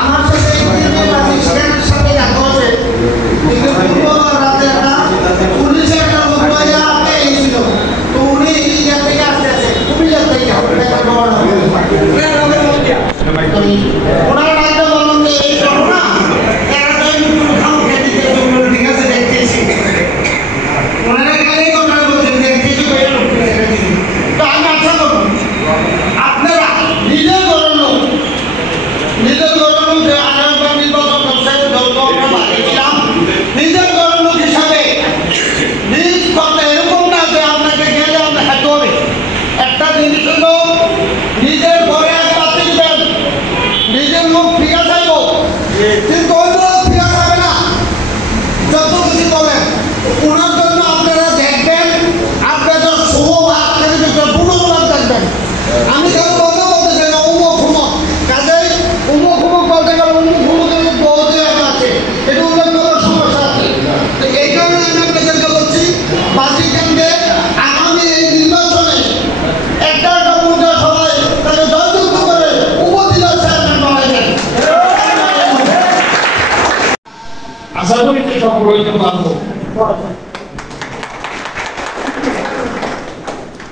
আমার সাথে সেখানের সাথে দেখা হয়েছে রাতে একটা পুলিশে একটা লোক আপনি এসেছিল তো উনি ইন্ডিয়া থেকে আসতে কুমিল্লা থেকে ওনার রাতে বললাম যে এই ঘটনা ঠিক আছে দেখতেছি ওনারা গেলে ঘটনা বলছেন দেখতেছি তো আমি আশা করুন আপনারা নিজের গরম যে আগামী নির্বাচন বানিয়েছিলাম নিজের গরম হিসাবে নিজ কথা এরকম না যে আপনাকে গেলে আমরা খেতে হবে একটা জিনিস হলো নিজের ঘরে এক পাতি দিবেন নিজের মুখ ফিরা থাকবো কিন্তু ওই লোক ফিরা যাবে না যত কিছু বলেন ওনার জন্য আপনারা দেখবেন আপনাদের শুভ আপনাদের ভিতরে পুনর্বার দেখবেন আমি কারো কথা বলতে চাই না উমুক হুমক কাজেই উমুক হুমক বলতে গেলে উমুক হুমকের বহুত আছে এটা উল্লেখ করার সমস্যা আছে তো এই কারণে আমি আপনাদেরকে বলছি বাজি কেন্দ্রে আগামী এই নির্বাচনে একটা পূজা সবাই তাকে জয়যুক্ত করে উপজেলা চেয়ারম্যান বানাবেন আশা করি যে সফল হইতে পারবো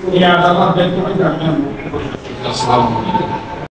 এই আশাবাদ ব্যক্ত করে আমি আসসালামু আলাইকুম